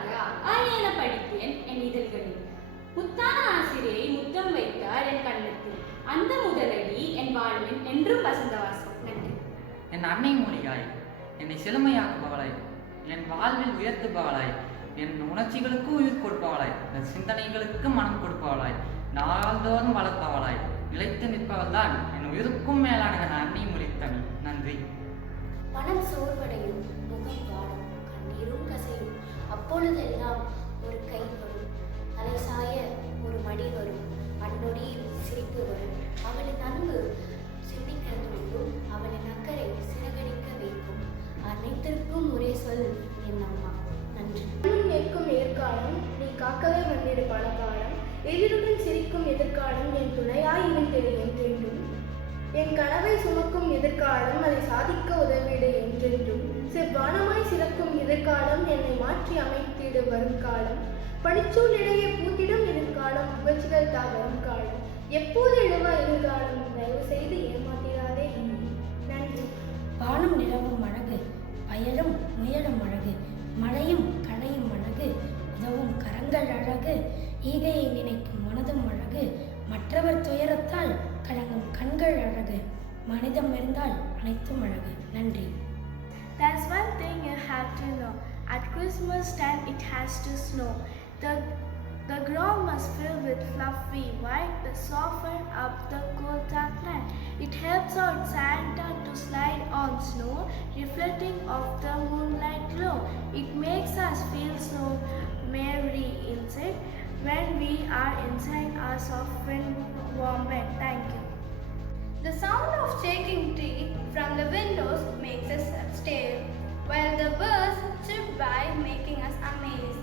முத்தாக ஆ என படித்தேன் என் இதழ்களில். முத்தான ஆசிரியை முத்தம் வைத்தார் என் கண்ணத்தில். அந்த முதலடி என் வாழ்வில் என்றும் வசந்தவாசம். நன்றி. என் அன்னை மொழியாய், என்னை செழுமையாக்குபவளாய், என் வாழ்வில் உயர்த்துபவளாய், என் உணர்ச்சிகளுக்கு உயிர் கொடுப்பவளாய், என் சிந்தனைகளுக்கு மனம் கொடுப்பவளாய், நாள்தோறும் வளர்ப்பவளாய், நிலைத்து நிற்பவள் தான் என் உயிருக்கும் மேலான என் அன்னை மொழி தமிழ். நன்றி. மனம் சோர்வடையும், முகம் வாடும், கண்ணீரும் கசையும். அப்பொழுதெல்லாம் ஒரு கை வரும், தலை சாய ஒரு மடி வரும், அந்நொடியில் சிரிப்பு வரும். அவளின் அன்பு சிந்திக்கிறது உண்டும், அவளின் அக்கறை சிறகடிக்க வைக்கும். அனைத்திற்கும் ஒரே சொல் என் அம்மா. நன்றி. நிற்கும் எதிர்காலம் நீ காக்கவே வந்திரு பல காலம். எதிருடன் சிரிக்கும் எதிர்காலம் என் துணையாய் இருந்திடு என்றென்றும். என் கனவை சுமக்கும் எதிர்காலம் அதை சாதிக்க உதவிடு என்றென்றும். செவ்வானமாய் சிறக்கும் எதிர்காலம் என்னை மாற்றி அமைத்திடு வரும் காலம். பனிச்சூழிடையே பூத்திடும் எதிர்காலம், புகழ்ச்சிகள் தான் வரும் காலம். எப்போது எழுவா எதிர்காலம், தயவு செய்து ஏமாத்திடாதே இனி. நன்றி. வானம் நிலவும் அழகு, வயலும் முயலும் அழகு, மழையும் கனையும் அழகு, உதவும் கரங்கள் அழகு, ஈகையை நினைக்கும் மனதும் அழகு, மற்றவர் துயரத்தால் கலங்கும் கண்கள் அழகு, மனிதம் இருந்தால் அனைத்தும் அழகு. நன்றி. There's one thing you have to know. At Christmas time it has to snow. The ground must fill with fluffy white to soften up the cold dark night. It helps out Santa to slide on snow, reflecting off the moonlight glow. It makes us feel so merry inside when we are inside our soft warm bed. Thank you. The sound of shaking tree from the windows makes us stare, while the birds chirp by making us amazed.